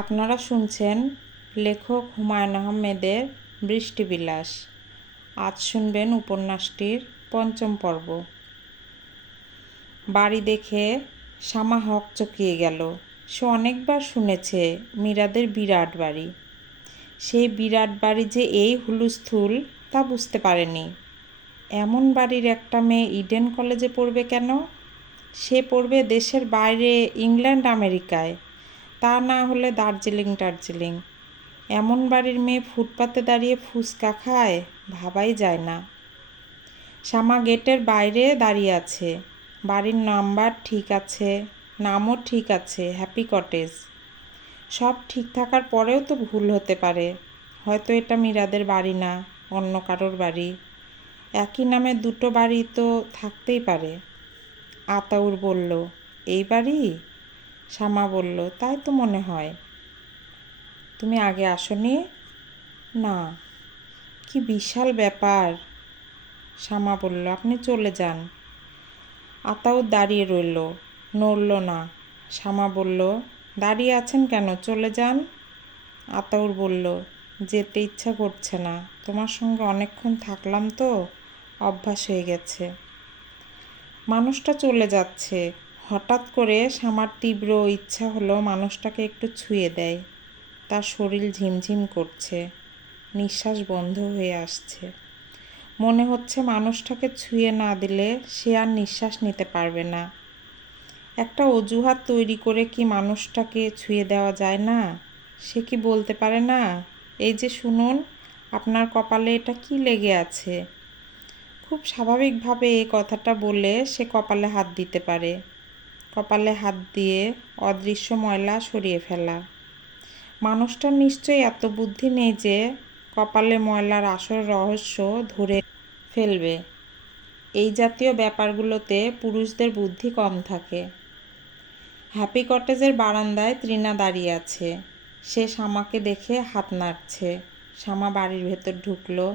আপনারা শুনছেন লেখক হুমায়ুন আহমেদের বৃষ্টিবিলাস। আজ শুনবেন উপন্যাসটির পঞ্চম পর্ব। বাড়ি দেখে শামা হকচকিয়ে গেল। সে অনেকবার শুনেছে মীরাদের বিরাট বাড়ি। সেই বিরাট বাড়ি যে এই হুলস্থুল তা বুঝতে পারেনি। এমন বাড়ির একটা মেয়ে ইডেন কলেজে পড়বে কেন? সে পড়বে দেশের বাইরে, ইংল্যান্ড আমেরিকায়, তা না হলে দার্জিলিং। এমন বাড়ির মেয়ে ফুটপাতে দাঁড়িয়ে ফুচকা খায়, ভাবাই যায় না। শামা গেটের বাইরে দাঁড়িয়ে আছে। বাড়ির নাম্বার ঠিক আছে, নামও ঠিক আছে, হ্যাপি কটেজ। সব ঠিক থাকার পরেও তো ভুল হতে পারে। হয়তো এটা মীরাদের বাড়ি না, অন্য কারোর বাড়ি। একই নামে দুটো বাড়ি তো থাকতেই পারে। আতাউর বলল, এই বাড়ি? শামা বলল, তাই তো মনে হয়। তুমি আগে আসোনি? না। কি বিশাল ব্যাপার। শামা বলল, আপনি চলে যান। আতাউর দাঁড়িয়ে রইল, নড়ল না। শামা বলল, দাঁড়িয়ে আছেন কেন, চলে যান। আতাউর বলল, যেতে ইচ্ছা করছে না। তোমার সঙ্গে অনেকক্ষণ থাকলাম তো, অভ্যাস হয়ে গেছে। মানুষটা চলে যাচ্ছে। হঠাৎ করে শামার তীব্র ইচ্ছা হলো মানুষটাকে একটু ছুঁয়ে দেয়। তার শরীর ঝিমঝিম করছে, নিঃশ্বাস বন্ধ হয়ে আসছে। মনে হচ্ছে মানুষটাকে ছুঁয়ে না দিলে সে আর নিঃশ্বাস নিতে পারবে না। একটা অজুহাত তৈরি করে কি মানুষটাকে ছুঁয়ে দেওয়া যায় না? সে কি বলতে পারে না, এই যে শুনুন, আপনার কপালে এটা কি লেগে আছে? খুব স্বাভাবিকভাবে এই কথাটা বলে সে কপালে হাত দিতে পারে। কপালে হাত দিয়ে অদৃশ্য ময়লা সরিয়ে ফেলা। মানুষটার নিশ্চয়ই এত বুদ্ধি নেই যে কপালে ময়লার আসল রহস্য ধরে ফেলবে। এই জাতীয় ব্যাপারগুলোতে পুরুষদের বুদ্ধি কম থাকে। হ্যাপি কটেজের বারান্দায় তৃণা দাঁড়িয়ে আছে। সে শামাকে দেখে হাত নাড়ছে। শামা বাড়ির ভেতর ঢুকলো।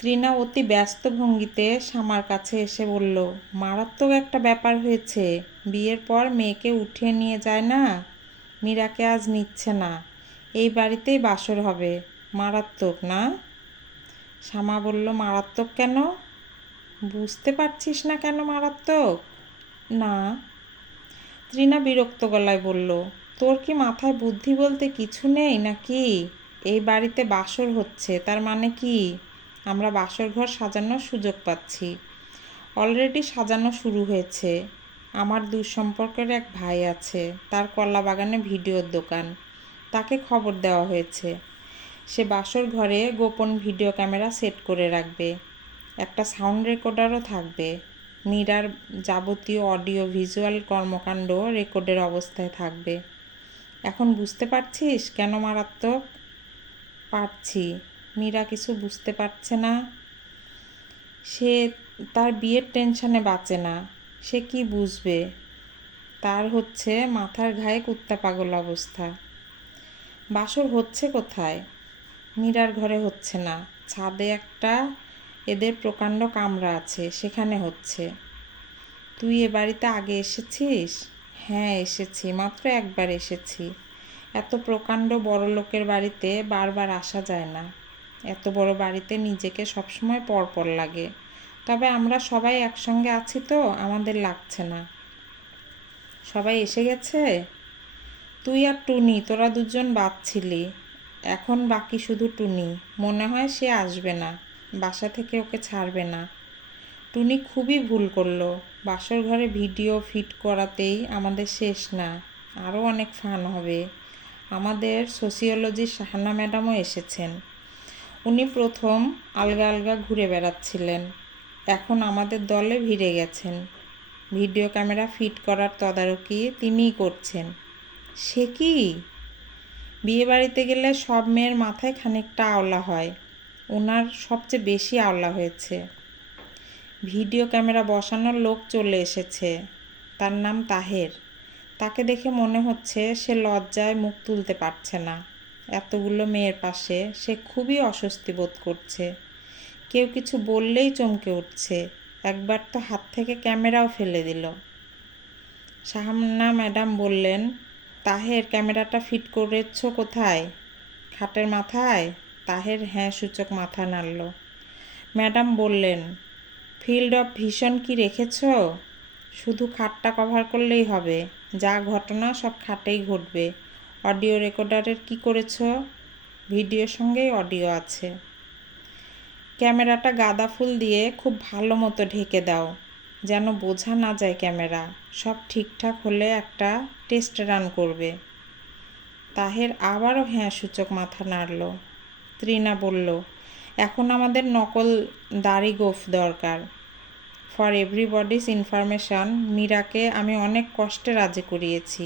তৃণা অতি ব্যস্ত ভঙ্গিতে শামার কাছে এসে বলল, মারাত্মক একটা ব্যাপার হয়েছে। বিয়ের পর মেয়েকে উঠিয়ে নিয়ে যায় না, মীরাকে আজ নিচ্ছে না। এই বাড়িতেই বাসর হবে। মারাত্মক না? শামা বলল, মারাত্মক কেন? বুঝতে পারছিস না কেন মারাত্মক? না। তৃণা বিরক্ত গলায় বলল, তোর কি মাথায় বুদ্ধি বলতে কিছু নেই নাকি? এই বাড়িতে বাসর হচ্ছে, তার মানে কি আমরা বাসর ঘর সাজানোর সুযোগ পাচ্ছি? অলরেডি সাজানো শুরু হয়েছে। আমার দূর সম্পর্কের এক ভাই আছে, তার কলা বাগানে ভিডিওর দোকান। তাকে খবর দেওয়া হয়েছে সে বাসর ঘরে গোপন ভিডিও ক্যামেরা সেট করে রাখবে। একটা সাউন্ড রেকর্ডারও থাকবে। মীরার যাবতীয় অডিও ভিজুয়াল কর্মকাণ্ড রেকর্ডের অবস্থায় থাকবে। এখন বুঝতে পারছিস কেন মারাত্মক? পারছি। মীরা কিছু বুঝতে পারছে না। সে তার বিয়ের টেনশনে বাঁচে না। সে কি বুঝবে? তার হচ্ছে মাথার ঘায়ে কুত্তা পাগল অবস্থা। বাসর হচ্ছে কোথায়? মীরার ঘরে হচ্ছে না, ছাদে একটা এদের প্রকাণ্ড কামরা আছে, সেখানে হচ্ছে। তুই এ বাড়িতে আগে এসেছিস? হ্যাঁ এসেছি, মাত্র একবার এসেছি। এত প্রকাণ্ড বড় লোকের বাড়িতে বারবার আসা যায় না। এত বড় বাড়িতে নিজেকে সবসময় পরপর লাগে। তবে আমরা সবাই একসঙ্গে আছি তো আমাদের লাগছে না। সবাই এসে গেছে? তুই আর টুনি, তোরা দুজন বাদ ছিলি। এখন বাকি শুধু টুনি। মনে হয় সে আসবে না, বাসা থেকে ওকে ছাড়বে না। টুনি খুবই ভুল করলো। বাসর ঘরে ভিডিও ফিট করাতেই আমাদের শেষ না, আরও অনেক ফান হবে। আমাদের সোসিওলজির শাহানা ম্যাডামও এসেছেন। উনি প্রথম আলগা আলগা ঘুরে বেড়াচ্ছিলেন, এখন আমাদের দলে ভিড়ে গেছেন। ভিডিও ক্যামেরা ফিট করার তদারকি তিনিই করছেন। সে কি? বিয়ে বাড়িতে গেলে সব মেয়ের মাথায় খানিকটা আওলা হয়, ওনার সবচেয়ে বেশি আওলা হয়েছে। ভিডিও ক্যামেরা বসানোর লোক চলে এসেছে। তার নাম তাহের। তাকে দেখে মনে হচ্ছে সে লজ্জায় মুখ তুলতে পারছে না। এতগুলো মেয়ের পাশে সে খুবই অস্বস্তি বোধ করছে। কেউ কিছু বললেই চমকে উঠছে। একবার তো হাত থেকে ক্যামেরাও ফেলে দিল। শাহানা ম্যাডাম বললেন, তাহের, ক্যামেরাটা ফিট করেছ কোথায়? খাটের মাথায়? তাহের হ্যাঁ সূচক মাথা নাড়ল। ম্যাডাম বললেন, ফিল্ড অফ ভিশন কি রেখেছ? শুধু খাটটা কভার করলেই হবে, যা ঘটনা সব খাটেই ঘটবে। অডিও রেকর্ডারের কি করেছ? ভিডিওর সঙ্গেই অডিও আছে। ক্যামেরাটা গাঁদা ফুল দিয়ে খুব ভালো মতো ঢেকে দাও, যেন বোঝা না যায় ক্যামেরা। সব ঠিকঠাক হলে একটা টেস্ট রান করবে। তাহের আবারও হ্যাঁ সূচক মাথা নাড়ল। তৃণা বলল, এখন আমাদের নকল দাড়ি গোঁফ দরকার। ফর এভরিবডিজ ইনফরমেশন, মীরাকে আমি অনেক কষ্টে রাজি করিয়েছি।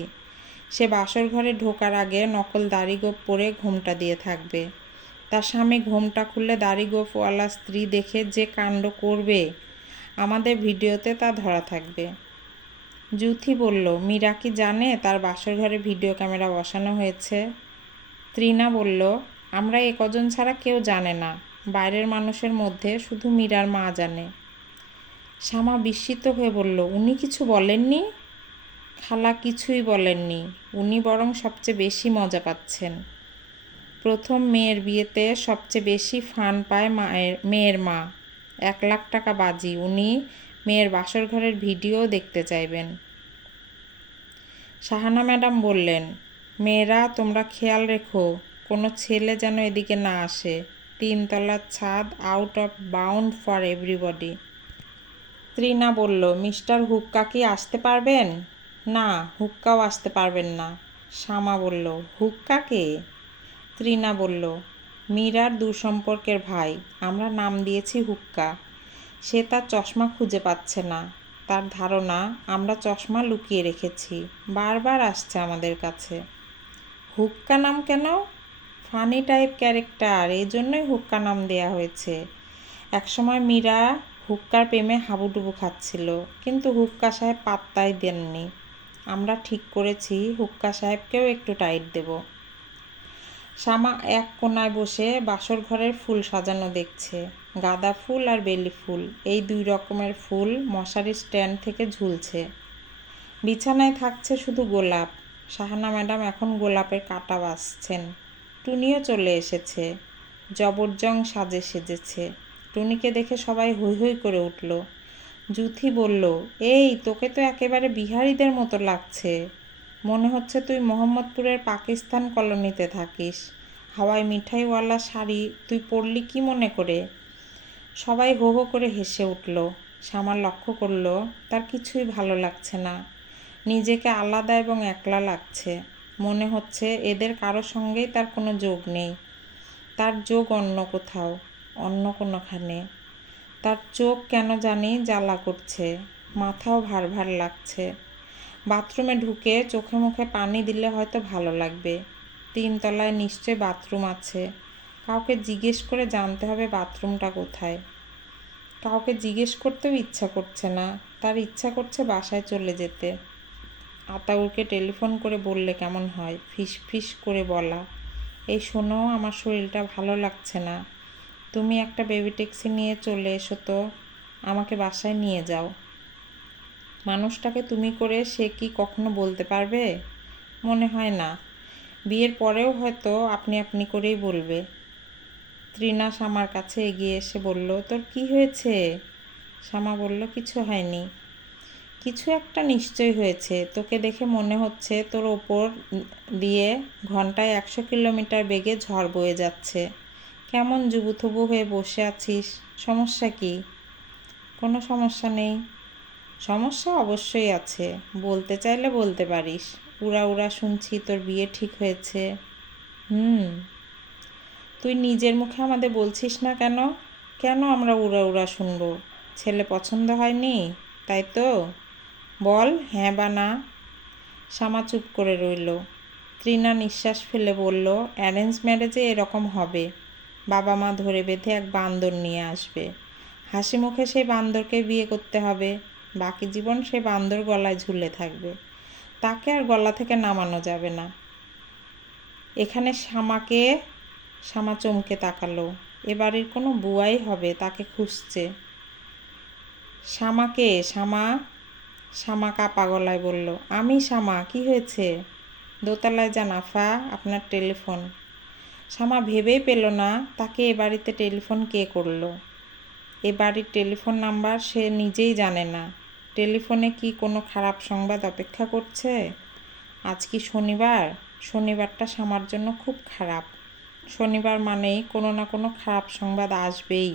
সে বাসর ঘরে ঢোকার আগে নকল দাড়ি গোঁফ পরে ঘোমটা দিয়ে থাকবে। তার স্বামী ঘোমটা খুললে দাড়ি গোঁফওয়ালা স্ত্রী দেখে যে কাণ্ড করবে, আমাদের ভিডিওতে তা ধরা থাকবে। জুথি বলল, মীরা কি জানে তার বাসর ঘরে ভিডিও ক্যামেরা বসানো হয়েছে? তৃণা বলল, আমরা এ কজন ছাড়া কেউ জানে না। বাইরের মানুষের মধ্যে শুধু মীরার মা জানে। শ্যামা বিস্মিত হয়ে বলল, উনি কিছু বলেননি? খালা কিছুই বলেননি, উনি বরং সবচেয়ে বেশি মজা পাচ্ছেন। প্রথম মেয়ের বিয়েতে সবচেয়ে বেশি ফান পায় মেয়ের মা। 1,00,000 টাকা বাজি, উনি মেয়ের বাসর ঘরের ভিডিও দেখতে চাইবেন। সাহানা ম্যাডাম বললেন, মেয়েরা তোমরা খেয়াল রেখো, কোনো ছেলে যেন এদিকে না আসে। 3 তলার ছাদ out of bound for everybody. Trina বলল, মিস্টার হুক্কা কি আসতে পারবেন? না, হুক্কাও আসতে পারবেন না। শ্যামা বলল, হুক্কা কে? তৃণা বলল, মীরার দূরসম্পর্কের ভাই, আমরা নাম দিয়েছি হুক্কা। সে তার চশমা খুঁজে পাচ্ছে না। তার ধারণা আমরা চশমা লুকিয়ে রেখেছি। বারবার আসছে আমাদের কাছে। হুক্কা নাম কেন? ফানি টাইপ ক্যারেক্টার, এই জন্যই হুক্কা নাম দেয়া হয়েছে। একসময় মীরা হুক্কার প্রেমে হাবুডুবু খাচ্ছিল, কিন্তু হুক্কা সাহেব পাত্তাই দেননি। আমরা ঠিক করেছি হুক্কা সাহেবকেও একটু টাইট দেব। শ্যামা এক কোনায় বসে বাসর ঘরের ফুল সাজানো দেখছে। গাঁদা ফুল আর বেলি ফুল, এই 2 রকমের ফুল মশারির স্ট্যান্ড থেকে ঝুলছে। বিছানায় থাকছে শুধু গোলাপ। সাহানা ম্যাডাম এখন গোলাপের কাঁটা বাছছেন। টুনিও চলে এসেছে, জবরজং সাজে সেজেছে। টুনিকে দেখে সবাই হৈ হৈ করে উঠল। জুথি বলল, এই তোকে তো একেবারে বিহারিদের মতো লাগছে। মনে হচ্ছে তুই মোহাম্মদপুরের পাকিস্তান কলোনিতে থাকিস। হাওয়াই মিঠাইওয়ালা শাড়ি তুই পরলি কি মনে করে? সবাই হো হো করে হেসে উঠল। শ্যামা লক্ষ্য করল তার কিছুই ভালো লাগছে না। নিজেকে আলাদা এবং একলা লাগছে। মনে হচ্ছে এদের কারো সঙ্গেই তার কোনো যোগ নেই। তার যোগ অন্য কোথাও, অন্য কোনোখানে। তার চোখ কেন জানি জ্বালা করছে, মাথাও ভার ভার লাগছে। বাথরুমে ঢুকে চোখে মুখে পানি দিলে হয়তো ভালো লাগবে। 3 তলায় নিশ্চয় বাথরুম আছে। কাউকে জিজ্ঞেস করে জানতে হবে বাথরুমটা কোথায়। কাউকে জিজ্ঞেস করতেও ইচ্ছা করছে না, তার ইচ্ছা করছে বাসায় চলে যেতে। আতাউরকে টেলিফোন করে বললে কেমন হয়, ফিস ফিস করে বলা, এই শোনো, আমার শরীরটা ভালো লাগছে না, তুমি একটা বেবি ট্যাক্সি নিয়ে চলে এসো তো, আমাকে বাসায় নিয়ে যাও। মানুষটাকে তুমি করে সে কি কখনো বলতে পারবে? মনে হয় না। বিয়ের পরেও হয়তো আপনি আপনি করেই বলবে। তৃণা শ্যামার কাছে এগিয়ে এসে বলল, তোর কি হয়েছে? শ্যামা বলল, কিছু হয়নি। কিছু একটা নিশ্চয় হয়েছে। তোকে দেখে মনে হচ্ছে তোর ওপর দিয়ে ঘন্টায় 100 কিলোমিটার বেগে ঝড় বয়ে যাচ্ছে। কেমন জুবুথুবু হয়ে বসে আছিস, সমস্যা কি? কোনো সমস্যা নেই। সমস্যা অবশ্যই আছে, বলতে চাইলে বলতে পারিস। উড়া উড়া শুনছি তোর বিয়ে ঠিক হয়েছে। তুই নিজের মুখে আমাদের বলছিস না কেন? কেন আমরা উড়া উড়া শুনবো? ছেলে পছন্দ হয়নি, তাই তো? বল হ্যাঁ বা না। শ্যামা চুপ করে রইল। তৃণা নিঃশ্বাস ফেলে বলল, অ্যারেঞ্জ ম্যারেজে এরকম হবে। বাবা মা ধরে বেঁধে এক বান্দর নিয়ে আসবে। হাসি মুখে সেই বান্দরকে বিয়ে করতে হবে। বাকি জীবন সেই বান্দর গলায় ঝুলে থাকবে, তাকে আর গলা থেকে নামানো যাবে না। এখানে শ্যামা চমকে তাকালো। এ বাড়ির কোনো বুয়াই হবে, তাকে খুঁজছে। শ্যামা কাপা গলায় বলল, আমি শ্যামা, কি হয়েছে? দোতলায় যান আফা, আপনার টেলিফোন। শ্যামা ভেবেই পেল না তাকে এ বাড়িতে টেলিফোন কে করলো। এ বাড়ির টেলিফোন নাম্বার সে নিজেই জানে না। টেলিফোনে কি কোনো খারাপ সংবাদ অপেক্ষা করছে? আজ কি শনিবার? শনিবারটা শ্যামার জন্য খুব খারাপ। শনিবার মানেই কোনো না কোনো খারাপ সংবাদ আসবেই।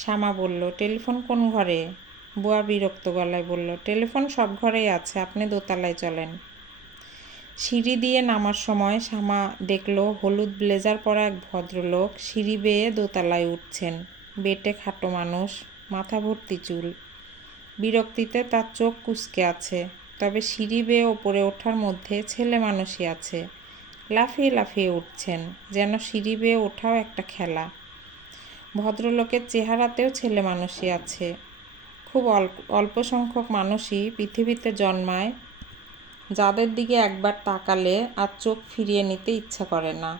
শ্যামা বলল, টেলিফোন কোন ঘরে? বুয়া বিরক্ত গলায় বলল, টেলিফোন সব ঘরেই আছে, আপনি দোতলায় চলেন। সিঁড়ি দিয়ে নামার সময় শ্যামা দেখল হলুদ ব্লেজার পরা এক ভদ্রলোক সিঁড়ি বেয়ে দোতলায় উঠছেন। বেটে খাটো মানুষ, মাথা ভর্তি চুল। বিরক্তিতে তার চোখ কুঁচকে আছে। তবে সিঁড়ি বেয়ে ওপরে ওঠার মধ্যে ছেলে মানুষই আছে। লাফিয়ে লাফিয়ে উঠছেন, যেন সিঁড়ি বেয়ে ওঠাও একটা খেলা। ভদ্রলোকের চেহারাতেও ছেলে মানুষই আছে। খুব অল্প সংখ্যক মানুষই পৃথিবীতে জন্মায় যাদের দিকে একবার তাকালে আর চোখ ফিরিয়ে নিতে ইচ্ছা করে না।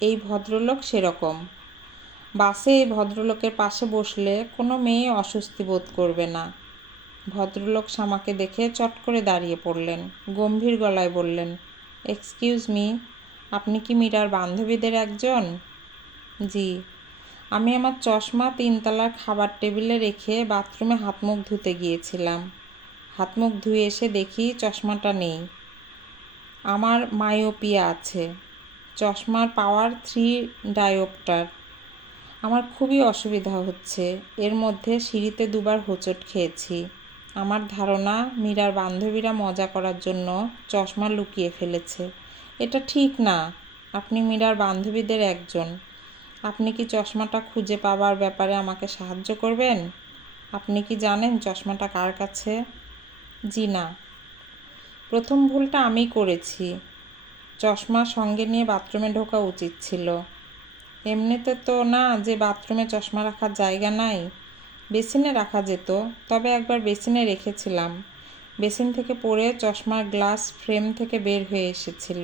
এই ভদ্রলোক সেরকম। বাসে এই ভদ্রলোকের পাশে বসলে কোনো মেয়ে অস্বস্তি বোধ করবে না। ভদ্রলোক শ্যামাকে দেখে চট করে দাঁড়িয়ে পড়লেন। গম্ভীর গলায় বললেন, এক্সকিউজ মি, আপনি কি মীরার বান্ধবীদের একজন? জি। আমি আমার চশমা 3 তলার খাবার টেবিলে রেখে বাথরুমে হাত মুখ ধুতে গিয়েছিলাম। হাত মুখ ধুয়ে এসে দেখি চশমাটা নেই। আমার মায়োপিয়া আছে। চশমার পাওয়ার 3 ডায়োপ্টার। আমার খুবই অসুবিধা হচ্ছে। এর মধ্যে সিঁড়িতে 2বার হোঁচট খেয়েছি। আমার ধারণা মীরার বান্ধবীরা মজা করার জন্য চশমা লুকিয়ে ফেলেছে। এটা ঠিক না। আপনি মীরার বান্ধবীদের একজন। আপনি কি চশমাটা খুঁজে পাবার ব্যাপারে আমাকে সাহায্য করবেন? আপনি কি জানেন চশমাটা কার কাছে? জি না। প্রথম ভুলটা আমিই করেছি। চশমা সঙ্গে নিয়ে বাথরুমে ঢোকা উচিত ছিল। এমনিতে তো না যে বাথরুমে চশমা রাখার জায়গা নাই। বেসিনে রাখা যেত, তবে একবার বেসিনে রেখেছিলাম। বেসিন থেকে পড়ে চশমার গ্লাস ফ্রেম থেকে বের হয়ে এসেছিল।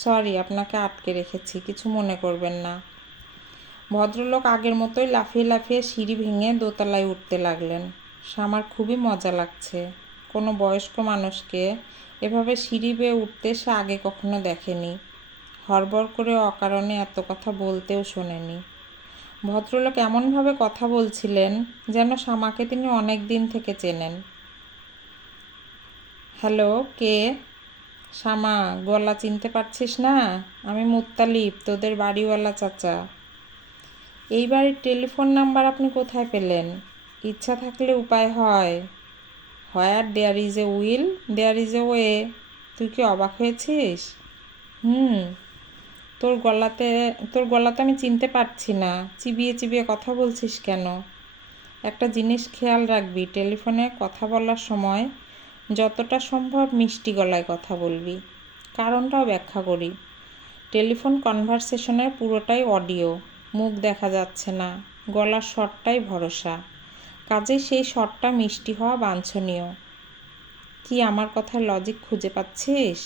সরি, আপনাকে আটকে রেখেছি, কিছু মনে করবেন না। ভদ্রলোক আগের মতোই লাফিয়ে লাফিয়ে সিঁড়ি ভেঙে দোতলায় উঠতে লাগলেন। শ্যামার খুবই মজা লাগছে। কোনো বয়স্ক মানুষকে এভাবে সিঁড়ি বেয়ে উঠতে সে আগে কখনো দেখেনি। হড়বড় করে অকারণে এত কথা বলতেও শোনেনি। ভদ্রলোক এমনভাবে কথা বলছিলেন যেন শ্যামাকে তিনি অনেক দিন থেকে চেনেন। হ্যালো, কে? শ্যামা, গলা চিনতে পারছিস না? আমি মুত্তালিব, তোদের বাড়িওয়ালা চাচা। এই বাড়ির টেলিফোন নাম্বার আপনি কোথায় পেলেন? ইচ্ছা থাকলে উপায় হয়। Where there is a will there is a way. তুই কি অবাক হয়েছিস? তোর গলাতে আমি চিনতে পারছি না। চিবিয়ে চিবিয়ে কথা বলছিস কেন? একটা জিনিস খেয়াল রাখবি, টেলিফোনে কথা বলার সময় যতটা সম্ভব মিষ্টি গলায় কথা বলবি। কারণটাও ব্যাখ্যা করি। টেলিফোন কনভারসেশনের পুরোটাই অডিও, মুখ দেখা যাচ্ছে না। গলার স্বরটাই ভরসা। কাজেই সেই স্বরটা মিষ্টি হওয়া বাঞ্ছনীয়। কি আমার কথায় লজিক খুঁজে পাচ্ছিস?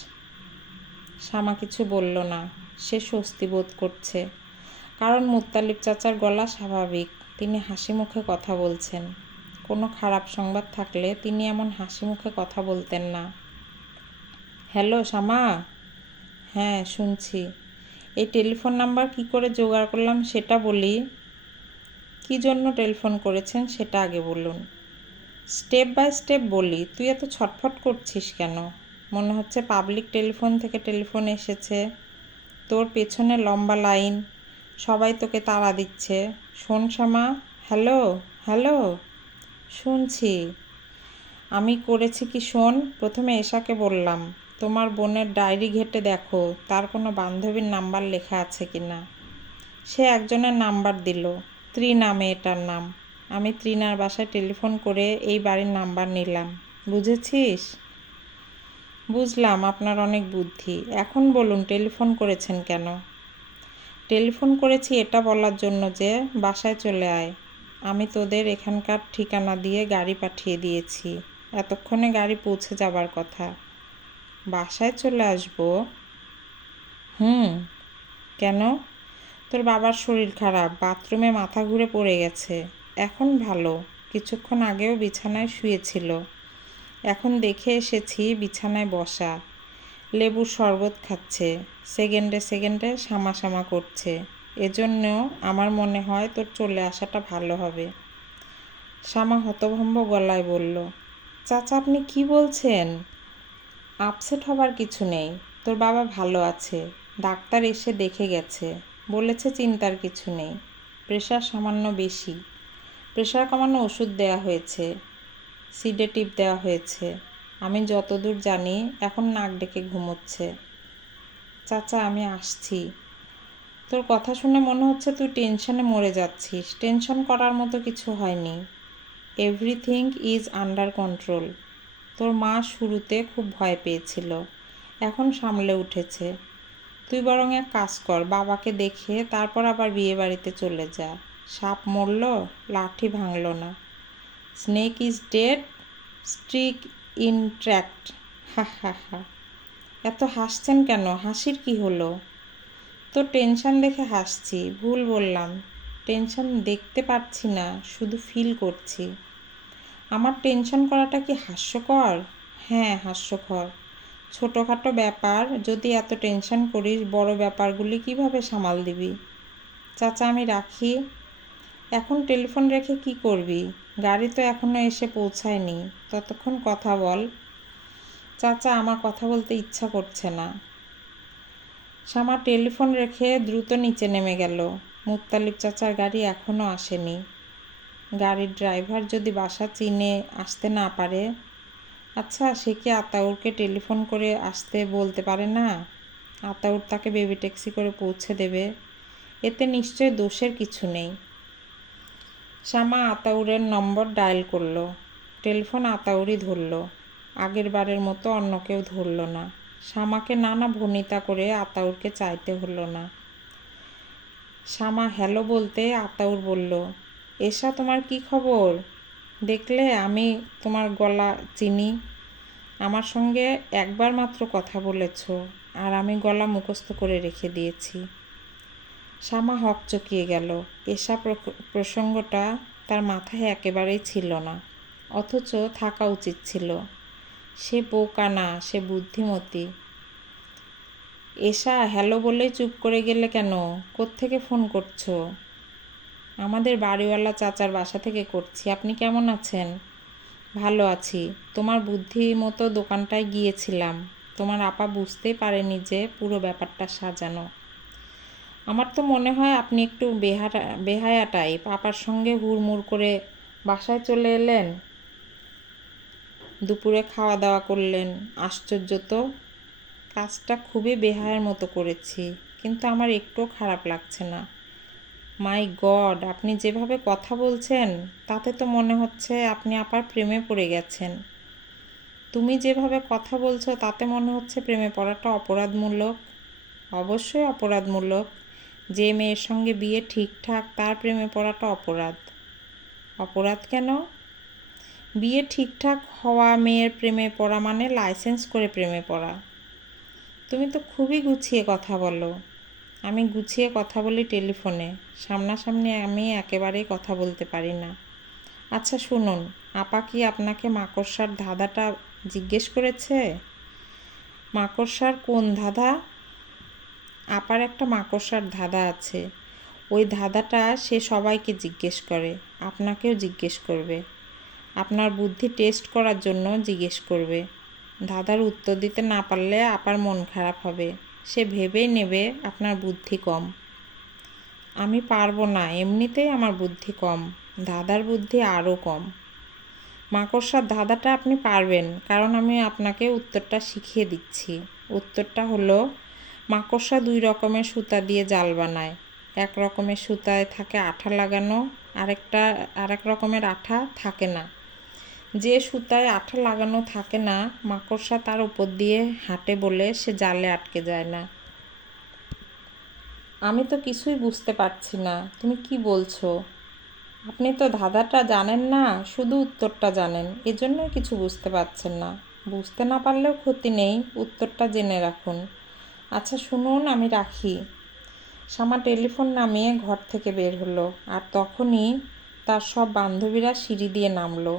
শ্যামা কিছু বলল না। সে স্বস্তি বোধ করছে, কারণ মুত্তালিব চাচার গলা স্বাভাবিক। তিনি হাসি মুখে কথা বলছেন। কোনো খারাপ সংবাদ থাকলে তিনি এমন হাসি মুখে কথা বলতেন না। হ্যালো শ্যামা। হ্যাঁ, শুনছি। এই টেলিফোন নাম্বার কি করে জোগাড় করলাম সেটা বলি। কি জন্য টেলিফোন করেছেন সেটা আগে বলুন। স্টেপ বাই স্টেপ বলি। তুই এত ছটফট করছিস কেন? মনে হচ্ছে পাবলিক টেলিফোন থেকে টেলিফোন এসেছে। তোর পেছনে লম্বা লাইন, সবাই তোকে তাড়া দিচ্ছে। শোন শ্যামা। Hello hello. শুনছি। আমি করেছি কি শোন। প্রথমে এশাকে বললাম, তোমার বোনের ডায়েরি ঘেঁটে দেখো তার কোনো বান্ধবীর নাম্বার লেখা আছে কি না। সে একজনের নাম্বার দিল, ত্রিনা মেয়েটার নাম। আমি ত্রিনার বাসায় টেলিফোন করে এই বাড়ির নাম্বার নিলাম। বুঝেছিস? বুঝলাম, আপনার অনেক বুদ্ধি। এখন বলুন টেলিফোন করেছেন কেন? টেলিফোন করেছি এটা বলার জন্য যে বাসায় চলে আয়। আমি তোদের এখানকার ঠিকানা দিয়ে গাড়ি পাঠিয়ে দিয়েছি। এতক্ষণে গাড়ি পৌঁছে যাবার কথা। বাসায় চলে আসবো? কেন? তোর বাবার শরীর খারাপ, বাথরুমে মাথা ঘুরে পড়ে গেছে। এখন ভালো। কিছুক্ষণ আগেও বিছানায় শুয়েছিল। এখন দেখে এসেছি বিছানায় বসা। লেবুর শরবত খাচ্ছে, সেকেন্ডে সেকেন্ডে শামা করছে। এজন্য আমার মনে হয় তোর চলে আসাটা ভালো হবে। শামা হতভম্ব গলায় বলল, চাচা আপনি কি বলছেন? আপসেট হবার কিছু নেই, তোর বাবা ভালো আছে, ডাক্তার এসে দেখে গেছে, বলেছে চিন্তার কিছু নেই, প্রেশার সামান্য বেশি, প্রেশার কমানো ওষুধ দেওয়া হয়েছে, সিডেটিভ দেওয়া হয়েছে। আমি যতদূর জানি এখন নাক ডেকে ঘুমোচ্ছে। চাচা আমি আসছি। তোর কথা শুনে মনে হচ্ছে তুই টেনশনে মরে যাচ্ছিস। টেনশন করার মতো কিছু হয়নি, এভরিথিং ইজ আন্ডার কন্ট্রোল। তোর মা শুরুতে খুব ভয় পেয়েছিল, এখন সামলে উঠেছে। তুই বরং এক কাজ কর, বাবাকে দেখে তারপর আবার বিয়ে বাড়িতে চলে যা। সাপ মরল, লাঠি ভাঙল না। Snake is dead, stick intact. হা হা হা। এত হাসছেন কেন? হাসির কি হলো? তো টেনশন দেখে হাসছি। ভুল বললাম, টেনশন দেখতে পাচ্ছি না, শুধু ফিল করছি। আমার টেনশন করাটা কি হাস্যকর? হ্যাঁ হাস্যকর। ছোটোখাটো ব্যাপার যদি এত টেনশন করিস, বড় ব্যাপারগুলি কিভাবে সামাল দিবি? চাচা আমি রাখি। এখন টেলিফোন রেখে কি করবি? গাড়ি তো এখনো এসে পৌঁছায়নি, ততক্ষণ কথা বল। চাচা আমার কথা বলতে ইচ্ছা করছে না। শামা টেলিফোন রেখে দ্রুত নিচে নেমে গেল। মুত্তালিব চাচার গাড়ি এখনও আসেনি। গাড়ির ড্রাইভার যদি বাসা চিনে আসতে না পারে, আচ্ছা সে কি আতাউরকে টেলিফোন করে আসতে বলতে পারে না? আতাউর তাকে বেবি ট্যাক্সি করে পৌঁছে দেবে, এতে নিশ্চয় দোষের কিছু নেই। শামা আতাউরের নম্বর ডায়াল করল। টেলিফোন আতাউরই ধরল, আগের বারের মতো অন্য কেউ ধরল না। শামাকে নানা ভনিতা করে আতাউরকে চাইতে হলো না। শামা হ্যালো বলতে আতাউর বলল, এসা তোমার কি খবর? দেখলে আমি তোমার গলা চিনি। আমার সঙ্গে একবার মাত্র কথা বলেছ, আর আমি গলা মুখস্থ করে রেখে দিয়েছি। শামা হকচকিয়ে গেল। এসা প্রসঙ্গটা তার মাথায় একেবারেই ছিল না, অথচ থাকা উচিত ছিল। সে বোকা না, সে বুদ্ধিমতী। এসা হ্যালো বলেই চুপ করে গেলে কেন? কোত্থেকে ফোন করছো? আমাদের বাড়িওয়ালা চাচার বাসা থেকে করছি। আপনি কেমন আছেন? ভালো আছি। তোমার বুদ্ধি মতো দোকানটায় গিয়েছিলাম। তোমার আপা বুঝতেই পারেনি যে পুরো ব্যাপারটা সাজানো। আমার তো মনে হয় আপনি একটু বেহায়া টাইপ। আপার সঙ্গে হুড়মুড় করে বাসায় চলে এলেন, দুপুরে খাওয়া দাওয়া করলেন। আশ্চর্য তো। কাজটা খুবই বেহায়ার মতো করেছি, কিন্তু আমার একটুও খারাপ লাগছে না। মাই গড, আপনি যেভাবে কথা বলছেন তাতে তো মনে হচ্ছে আপনি আপার প্রেমে পড়ে গেছেন। তুমি যেভাবে কথা বলছো তাতে মনে হচ্ছে প্রেমে পড়াটা অপরাধমূলক। অবশ্যই অপরাধমূলক। যে মেয়ের সঙ্গে বিয়ে ঠিকঠাক, তার প্রেমে পড়াটা অপরাধ। অপরাধ কেন? বিয়ে ঠিকঠাক হওয়া মেয়ের প্রেমে পড়া মানে লাইসেন্স করে প্রেমে পড়া। তুমি তো খুবই গুছিয়ে কথা বলো। আমি গুছিয়ে কথা বলি টেলিফোনে, সামনাসামনি আমি একেবারেই কথা বলতে পারি না। আচ্ছা শুনুন, আপা কি আপনাকে মাকড়সার ধাঁধাটা জিজ্ঞেস করেছে? মাকড়সার কোন ধাঁধা? আপার একটা মাকড়সার ধাঁধা আছে। ওই ধাঁধাটা সে সবাইকে জিজ্ঞেস করে, আপনাকেও জিজ্ঞেস করবে। আপনার বুদ্ধি টেস্ট করার জন্য জিজ্ঞেস করবে। ধাঁধার উত্তর দিতে না পারলে আপার মন খারাপ হবে। সে ভেবেই নেবে আপনার বুদ্ধি কম। আমি পারবো না, এমনিতেই আমার বুদ্ধি কম, ধাঁধার বুদ্ধি আরও কম। মাকড়সার ধাঁধাটা আপনি পারবেন, কারণ আমি আপনাকে উত্তরটা শিখিয়ে দিচ্ছি। উত্তরটা হলো, মাকড়সা 2 রকমের সুতা দিয়ে জাল বানায়। এক রকমের সুতায় থাকে আঠা লাগানো, আরেক রকমের আঠা থাকে না। যে সুতায় আঠা লাগানো থাকে না, মাকড়সা তার উপর দিয়ে হাঁটে বলে সে জালে আটকে যায় না। আমি তো কিছুই বুঝতে পারছি না, তুমি কি বলছো? আপনি তো ধাঁধাটা জানেন না, শুধু উত্তরটা জানেন, এজন্যই কিছু বুঝতে পারছেন না। বুঝতে না পারলেও ক্ষতি নেই, উত্তরটা জেনে রাখুন। আচ্ছা শুনুন, আমি রাখি। শামা টেলিফোন নামিয়ে ঘর থেকে বের হলো, আর তখনই তার সব বান্ধবীরা সিঁড়ি দিয়ে নামলো।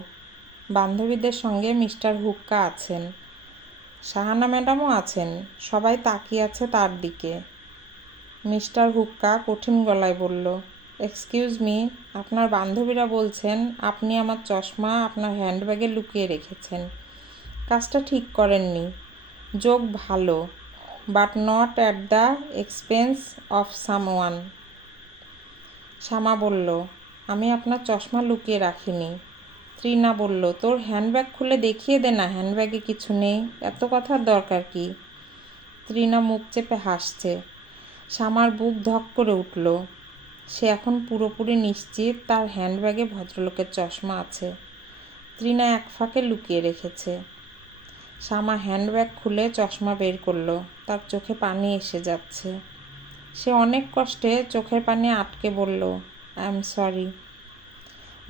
বান্ধবীদের সঙ্গে মিস্টার হুক্কা আছেন। সাহানা ম্যাডামও আছেন, সবাই তাকিয়ে আছে তার দিকে। মিস্টার হুক্কা কঠিন গলায় বলল, এক্সকিউজ মি, আপনার বান্ধবীরা বলছেন আপনি আমার চশমা আপনার হ্যান্ডব্যাগে লুকিয়ে রেখেছেন। কাজটা ঠিক করেননি। জোক ভালো, but not at the expense of someone. Shyama বলল, আমি আপনার চশমা লুকিয়ে রাখিনি। তৃণা বলল, তোর হ্যান্ডব্যাগ খুলে দেখিয়ে দে না, হ্যান্ডব্যাগে কিছু নেই, এত কথার দরকার কি? তৃণা মুখ চেপে হাসছে। শ্যামার বুক ধক করে উঠল। সে এখন পুরোপুরি নিশ্চিত তার হ্যান্ডব্যাগে ভদ্রলোকের চশমা আছে। তৃণা এক ফাঁকে লুকিয়ে রেখেছে। শ্যামা হ্যান্ডব্যাগ খুলে চশমা বের করলো। তার চোখে পানি এসে যাচ্ছে। সে অনেক কষ্টে চোখের পানি আটকে বলল, আই এম সরি।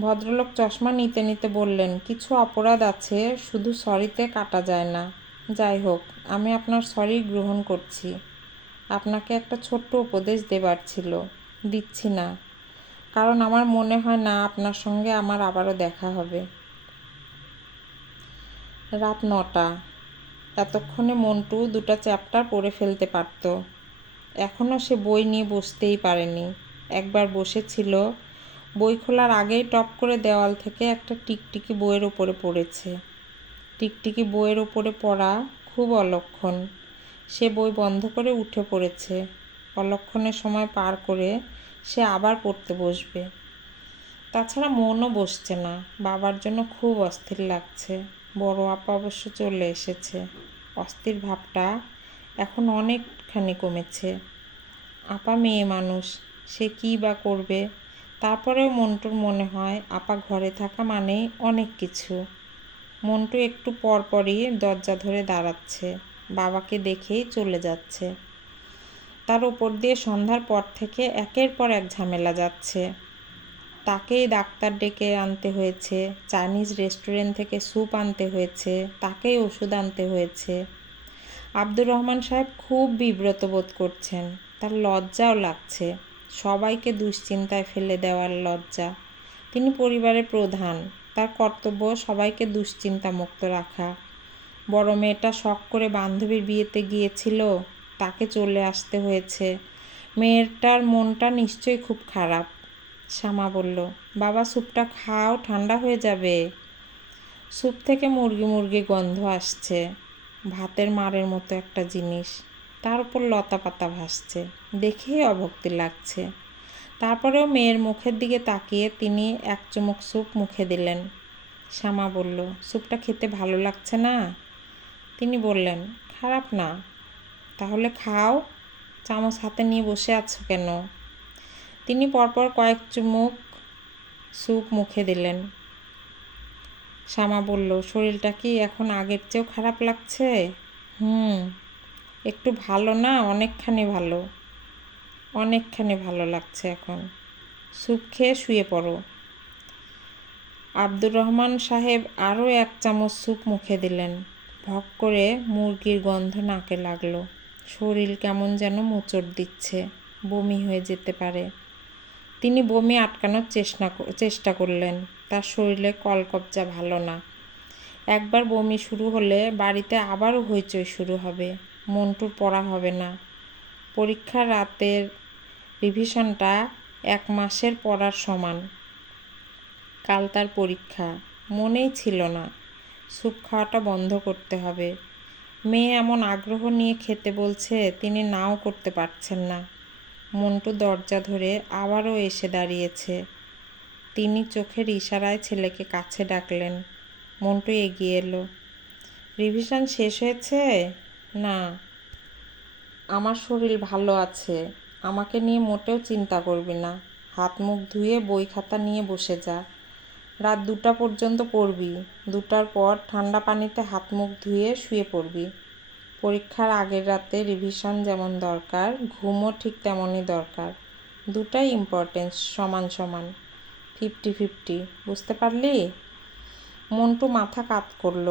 ভদ্রলোক চশমা নিতে নিতে বললেন, কিছু অপরাধ আছে, শুধু সরিতে কাটা যায় না। যাই হোক, আমি আপনার সরি গ্রহণ করছি। আপনাকে একটা ছোট্ট উপদেশ দেবার ছিল, দিচ্ছি না, কারণ আমার মনে হয় না আপনার সঙ্গে আমার আবারও দেখা হবে। রাত 9টা। এতক্ষণে মন্টু 2টা চ্যাপ্টার পড়ে ফেলতে পারত। এখনও সে বই নিয়ে বসতেই পারেনি। একবার বসেছিল, বই খোলার আগেই টপ করে দেওয়াল থেকে একটা টিকটিকি বইয়ের ওপরে পড়েছে। টিকটিকি বইয়ের ওপরে পড়া খুব অলক্ষণ। সে বই বন্ধ করে উঠে পড়েছে। অলক্ষণের সময় পার করে সে আবার পড়তে বসবে। তাছাড়া মনও বসছে না। বাবার জন্য খুব অস্থির লাগছে। বড় আপা অবশ্য চলে এসেছে। অস্থির ভাবটা এখন অনেকখানি কমেছে। আপা মেয়ে মানুষ, সে কী বা করবে। তারপরেও মন্টুর মনে হয় আপা ঘরে থাকা মানেই অনেক কিছু। মন্টু একটু পরপরই দরজা ধরে দাঁড়াচ্ছে। বাবাকে দেখেই চলে যাচ্ছে। তার ওপর দিয়ে সন্ধ্যার পর থেকে একের পর এক ঝামেলা যাচ্ছে। তাকেই ডাক্তার ডেকে আনতে হয়েছে, চাইনিজ রেস্টুরেন্ট থেকে স্যুপ আনতে হয়েছে, তাকেই ওষুধ আনতে হয়েছে। আব্দুর রহমান সাহেব খুব বিব্রত বোধ করছেন। তার লজ্জাও লাগছে, সবাইকে দুশ্চিন্তায় ফেলে দেওয়ার লজ্জা। তিনি পরিবারের প্রধান, তার কর্তব্য সবাইকে দুশ্চিন্তামুক্ত রাখা। বড় মেয়েটা শখ করে বান্ধবীর বিয়েতে গিয়েছিল, তাকে চলে আসতে হয়েছে। মেয়েটার মনটা নিশ্চয়ই খুব খারাপ। শ্যামা বলল, বাবা স্যুপটা খাও, ঠান্ডা হয়ে যাবে। স্যুপ থেকে মুরগি মুরগি গন্ধ আসছে। ভাতের মারের মতো একটা জিনিস, তার উপর লতা পাতা ভাসছে, দেখেই অভক্তি লাগছে। তারপরেও মেয়ের মুখের দিকে তাকিয়ে তিনি এক চুমুক স্যুপ মুখে দিলেন। শ্যামা বলল, স্যুপটা খেতে ভালো লাগছে না? তিনি বললেন, খারাপ না। তাহলে খাও, চামচ হাতে নিয়ে বসে আছো কেন? তিনি পরপর কয়েক চুমুক স্যুপ মুখে দিলেন। শ্যামা বলল, শরীরটা কি এখন আগের চেয়েও খারাপ লাগছে? একটু ভালো না, অনেকখানি ভালো। অনেকখানি ভালো লাগছে এখন। স্যুপ খেয়ে শুয়ে পড়ো। আব্দুর রহমান সাহেব আরও এক চামচ স্যুপ মুখে দিলেন। ভক করে মুরগির গন্ধ নাকে লাগলো। শরীর কেমন যেন মোচড় দিচ্ছে, বমি হয়ে যেতে পারে। তিনি বমি আটকানোর চেষ্টা করলেন। তার শরীরে কলকবজা ভালো না। একবার বমি শুরু হলে বাড়িতে আবারও হইচই শুরু হবে। মন্টুর পড়া হবে না। পরীক্ষার রাতের রিভিশনটা 1 মাসের পড়ার সমান। কাল তার পরীক্ষা, মনেই ছিল না। স্যুপ খাওয়াটা বন্ধ করতে হবে। মেয়ে এমন আগ্রহ নিয়ে খেতে বলছে, তিনি নাও করতে পারছেন না। মন্টু দরজা ধরে আবারও এসে দাঁড়িয়েছে। তিনি চোখের ইশারায় ছেলেকে কাছে ডাকলেন। মন্টু এগিয়ে এলো। রিভিশন শেষ হয়েছে? না, আমার শরীর ভালো আছে, আমাকে নিয়ে মোটেও চিন্তা করবি না। হাত মুখ ধুয়ে বই খাতা নিয়ে বসে যা। রাত 2টা পর্যন্ত পড়বি। 2টার পর ঠান্ডা পানিতে হাত মুখ ধুয়ে শুয়ে পড়বি। পরীক্ষার আগের রাতে রিভিশন যেমন দরকার, ঘুমও ঠিক তেমনই দরকার। দুটাই ইম্পর্টেন্স সমান সমান, 50-50, বুঝতে পারলি? মন্টু মাথা কাত করল।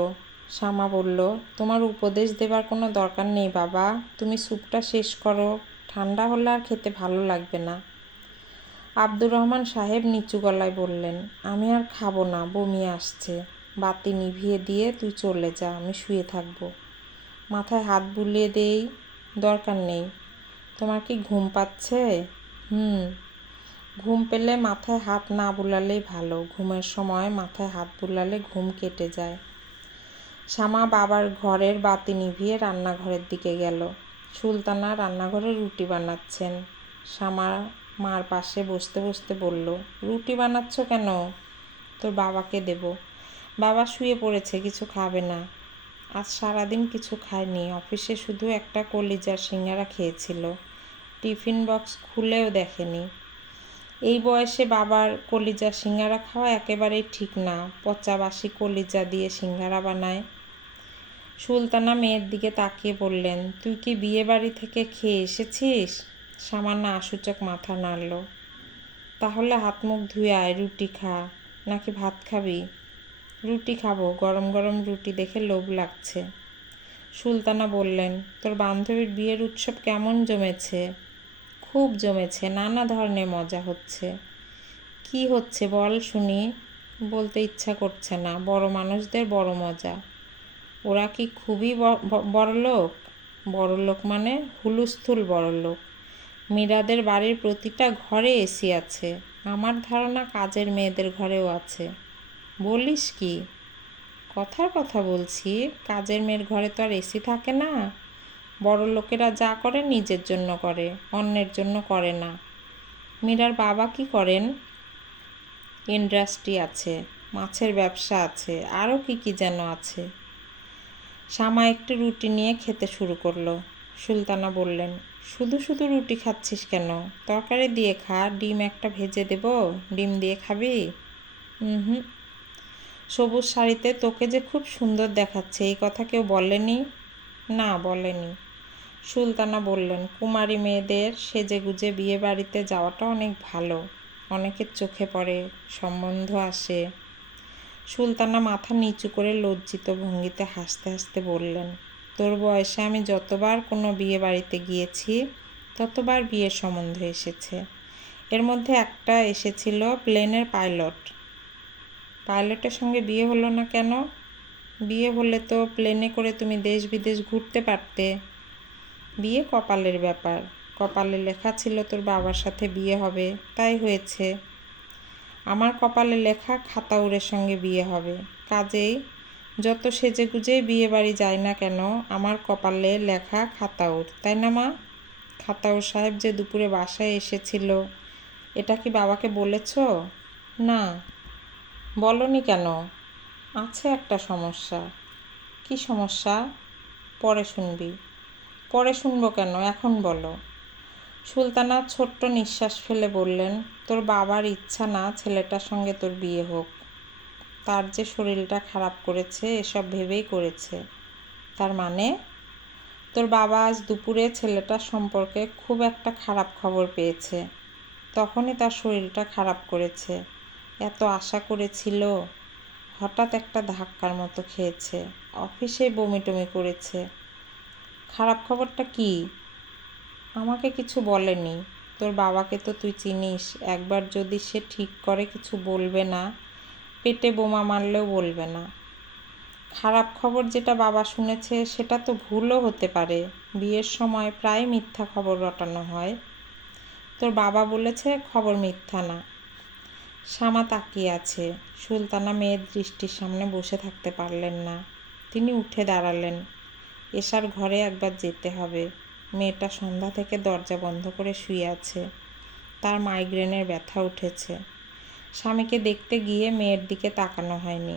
শ্যামা বলল, তোমার উপদেশ দেবার কোনো দরকার নেই বাবা, তুমি স্যুপটা শেষ করো, ঠান্ডা হলে আর খেতে ভালো লাগবে না। আব্দুর রহমান সাহেব নিচু গলায় বললেন, আমি আর খাবো না, বমি আসছে। বাতি নিভিয়ে দিয়ে তুই চলে যা, আমি শুয়ে থাকবো। মাথায় হাত বুলিয়ে দেই? দরকার নেই। তোমার কি ঘুম পাচ্ছে? ঘুম পেলে মাথায় হাত না বুলালেই ভালো। ঘুমের সময় মাথায় হাত বুলালে ঘুম কেটে যায়। শ্যামা বাবার ঘরের বাতি নিভিয়ে রান্নাঘরের দিকে গেল। সুলতানা রান্নাঘরে রুটি বানাচ্ছেন। শ্যামা মার পাশে বসতে বসতে বলল, রুটি বানাচ্ছ কেন? তোর বাবাকে দেব। বাবা শুয়ে পড়েছে, কিছু খাবে না। আজ সারাদিন কিছু খায়নি, অফিসে শুধু একটা কলিজার সিঙ্গারা খেয়েছিল। টিফিন বক্স খুলেও দেখেনি। এই বয়সে বাবার কলিজা সিঙ্গারা খাওয়া একেবারেই ঠিক না। পচা বাসি কলিজা দিয়ে সিঙ্গারা বানায়। সুলতানা মেয়ের দিকে তাকিয়ে বললেন, তুই কি বিয়ে বাড়ি থেকে খেয়ে এসেছিস? সামান্য আসূচক মাথা নাড়ল। তাহলে হাত মুখ ধুয়ে আয়, রুটি খা। নাকি ভাত খাবি? রুটি খাবো, গরম গরম রুটি দেখে লোভ লাগছে। সুলতানা বললেন, তোর বান্ধবীর বিয়ের উৎসব কেমন জমেছে? খুব জমেছে, নানা ধরনের মজা হচ্ছে। কি হচ্ছে বল শুনি। বলতে ইচ্ছা করছে না। বড় মানুষদের বড় মজা। ওরা কি খুবই বড়লোক? বড়লোক মানে হুলুস্থুল বড়লোক। মীরাদের বাড়ির প্রতিটা ঘরে এসি আছে। আমার ধারণা কাজের মেয়েদের ঘরেও আছে। বলিস কি? কথার কথা বলছি। কাজের মেয়ের ঘরে তো আর এসি থাকে না। বড় লোকেরা যা করে নিজের জন্য করে, অন্যের জন্য করে না। মীরার বাবা কি করেন? ইন্ডাস্ট্রি আছে, মাছের ব্যবসা আছে, আরও কি যেন আছে। শ্যামা একটু রুটি নিয়ে খেতে শুরু করলো। সুলতানা বললেন, শুধু শুধু রুটি খাচ্ছিস কেন? তরকারি দিয়ে খা, ডিম একটা ভেজে দেব, ডিম দিয়ে খাবি? হুম। সবুজ শাড়িতে তোকে যে খুব সুন্দর দেখাচ্ছে, এই কথা কেউ বলেনি? না, বলেনি। সুলতানা বললেন, কুমারী মেয়েদের সেজেগুজে বিয়ে বাড়িতে যাওয়াটা অনেক ভালো। অনেকের চোখে পড়ে, সম্বন্ধ আসে। সুলতানা মাথা নিচু করে লজ্জিত ভঙ্গিতে হাসতে হাসতে বললেন, তোর বয়সে আমি যতবার কোনো বিয়ে বাড়িতে গিয়েছি ততবার বিয়ের সম্বন্ধ এসেছে। এর মধ্যে একটা এসেছিল প্লেনের পাইলট। পাইলটের সঙ্গে বিয়ে হলো না কেন? বিয়ে হলে তো প্লেনে করে তুমি দেশ বিদেশ ঘুরতে পারতে। বিয়ে কপালের ব্যাপার। কপালে লেখা ছিল তোর বাবার সাথে বিয়ে হবে, তাই হয়েছে। আমার কপালে লেখা খাতাউরের সঙ্গে বিয়ে হবে। কাজেই যত সেজেগুজেই বিয়ে বাড়ি যায় না কেন, আমার কপালে লেখা খাতাউর, তাই না মা? খাতাউর সাহেব যে দুপুরে বাসায় এসেছিল, এটা কি বাবাকে বলেছ? না। বলনি কেন? আছে একটা সমস্যা। কি সমস্যা? পরে শুনবি। পরে শুনবো কেন, এখন বলো। সুলতানা ছোট্ট নিঃশ্বাস ফেলে বললেন, তোর বাবার ইচ্ছা না ছেলেটার সঙ্গে তোর বিয়ে হোক। তার যে শরীরটা খারাপ করেছে এসব ভেবেই করেছে। তার মানে? তোর বাবা আজ দুপুরে ছেলেটার সম্পর্কে খুব একটা খারাপ খবর পেয়েছে, তখনই তার শরীরটা খারাপ করেছে। এত আশা করেছিল, হঠাৎ একটা ধাক্কার মতো খেয়েছে। অফিসে বমি টমি করেছে। খারাপ খবরটা কি? আমাকে কিছু বলেনি। তোর বাবাকে তো তুই চিনিস, একবার যদি সে ঠিক করে কিছু বলবে না, পেটে বোমা মারলেও বলবে না। খারাপ খবর যেটা বাবা শুনেছে সেটা তো ভুলও হতে পারে। বিয়ের সময় প্রায় মিথ্যা খবর রটানো হয়। তোর বাবা বলেছে খবর মিথ্যা না। শ্যামা তাকিয়ে আছে। সুলতানা মেয়ের দৃষ্টির সামনে বসে থাকতে পারলেন না। তিনি উঠে দাঁড়ালেন। এশার ঘরে একবার যেতে হবে। মেয়েটা সন্ধ্যা থেকে দরজা বন্ধ করে শুয়ে আছে। তার মাইগ্রেনের ব্যথা উঠেছে। স্বামীকে দেখতে গিয়ে মেয়ের দিকে তাকানো হয়নি।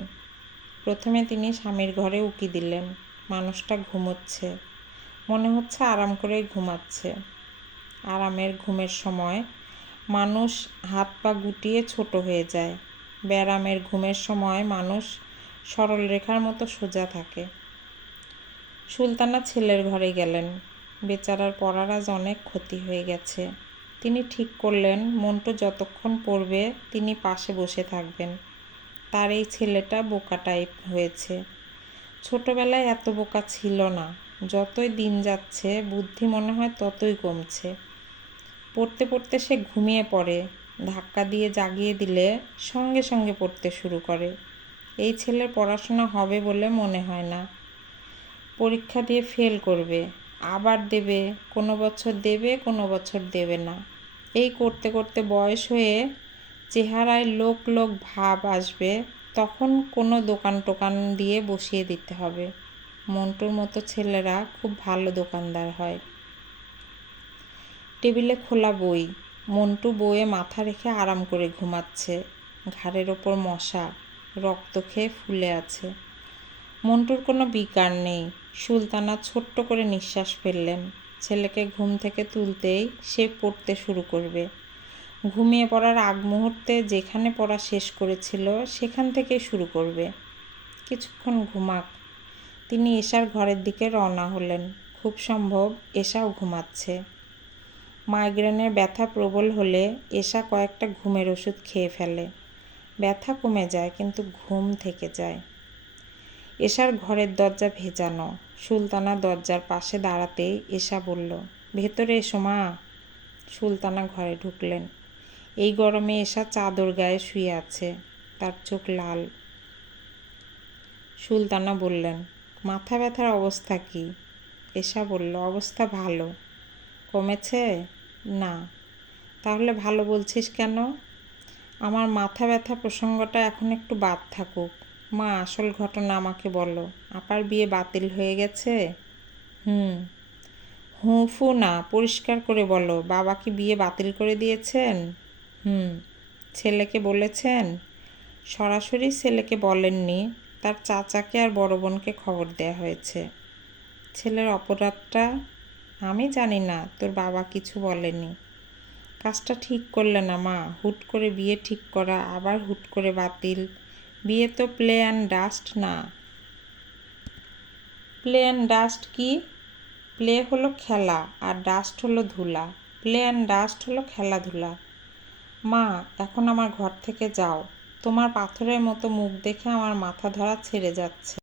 প্রথমে তিনি স্বামীর ঘরে উকি দিলেন। মানুষটা ঘুমোচ্ছে। মনে হচ্ছে আরাম করেই ঘুমাচ্ছে। আরামের ঘুমের সময় মানুষ হাত পা গুটিয়ে ছোট হয়ে যায়। ব্যারামের ঘুমের সময় মানুষ সরল রেখার মতো সোজা থাকে। সুলতানা ছেলের ঘরে গেলেন। বেচারার পড়ার আজ অনেক ক্ষতি হয়ে গেছে। তিনি ঠিক করলেন মন্টু যতক্ষণ পড়বে তিনি পাশে বসে থাকবেন। তার এই ছেলেটা বোকা টাইপ হয়েছে। ছোটবেলায় এত বোকা ছিল না। যতই দিন যাচ্ছে বুদ্ধি মনে হয় ততই কমছে। পড়তে পড়তে সে ঘুমিয়ে পড়ে। ধাক্কা দিয়ে জাগিয়ে দিলে সঙ্গে সঙ্গে পড়তে শুরু করে। এই ছেলের পড়াশোনা হবে বলে মনে হয় না। পরীক্ষা দিয়ে ফেল করবে, আবার দেবে, কোনো বছর দেবে, কোনো বছর দেবে না। এই করতে করতে বয়স হয়ে চেহারায় লোক লোক ভাব আসবে, তখন কোনো দোকান টোকান দিয়ে বসিয়ে দিতে হবে। মন্টুর মতো ছেলেরা খুব ভালো দোকানদার হয়। টেবিলে খোলা বই, মন্টু বইয়ে মাথা রেখে আরাম করে ঘুমাচ্ছে। ঘাড়ের ওপর মশা, রক্ত খেয়ে ফুলে আছে। মন্টুর কোনো বিকার নেই। সুলতানা ছোট্ট করে নিঃশ্বাস ফেললেন। ছেলেকে ঘুম থেকে তুলতেই সে পড়তে শুরু করবে। ঘুমিয়ে পড়ার আগ মুহূর্তে যেখানে পড়া শেষ করেছিল সেখান থেকে শুরু করবে। কিছুক্ষণ ঘুমাক। তিনি এশার ঘরের দিকে রওনা হলেন। খুব সম্ভব এশাও ঘুমাচ্ছে। মাইগ্রেনের ব্যথা প্রবল হলে এশা কয়েকটা ঘুমের ওষুধ খেয়ে ফেলে। ব্যথা কমে যায়, কিন্তু ঘুম থেকে যায়। এশার ঘরের দরজা ভেজানো। সুলতানা দরজার পাশে দাঁড়াতেই এশা বলল, ভেতরে এসো মা। সুলতানা ঘরে ঢুকলেন। এই গরমে এশা চাদর গায়ে শুয়ে আছে, তার চোখ লাল। সুলতানা বললেন, মাথা ব্যথার অবস্থা কি? এশা বলল, অবস্থা ভালো। কমেছে? না। তাহলে ভালো বলছিস কেন? আমার মাথা ব্যথা প্রসঙ্গটা এখন একটু বাদ থাকুক। মা, আসল ঘটনা আমাকে বলো। আপার বিয়ে বাতিল হয়ে গেছে? হুঁফু না, পরিষ্কার করে বলো, বাবা কি বিয়ে বাতিল করে দিয়েছেন? ছেলেকে বলেছেন? সরাসরি ছেলেকে বলেননি, তার চাচাকে আর বড় বোনকে খবর দেয়া হয়েছে। ছেলের অপরাধটা? আমি জানি না, তোর বাবা কিছু বলেনি। কাজটা ঠিক করলে না মা, হুট করে বিয়ে ঠিক করা, আবার হুট করে বাতিল। বিয়ে তো প্লে অ্যান্ড ডাস্ট না। প্লে অ্যান্ড ডাস্ট কি? প্লে হলো খেলা আর ডাস্ট হলো ধুলা। প্লে অ্যান্ড ডাস্ট হলো খেলাধুলা। মা, এখন আমার ঘর থেকে যাও। তোমার পাথরের মতো মুখ দেখে আমার মাথা ধরা ছেড়ে যাচ্ছে।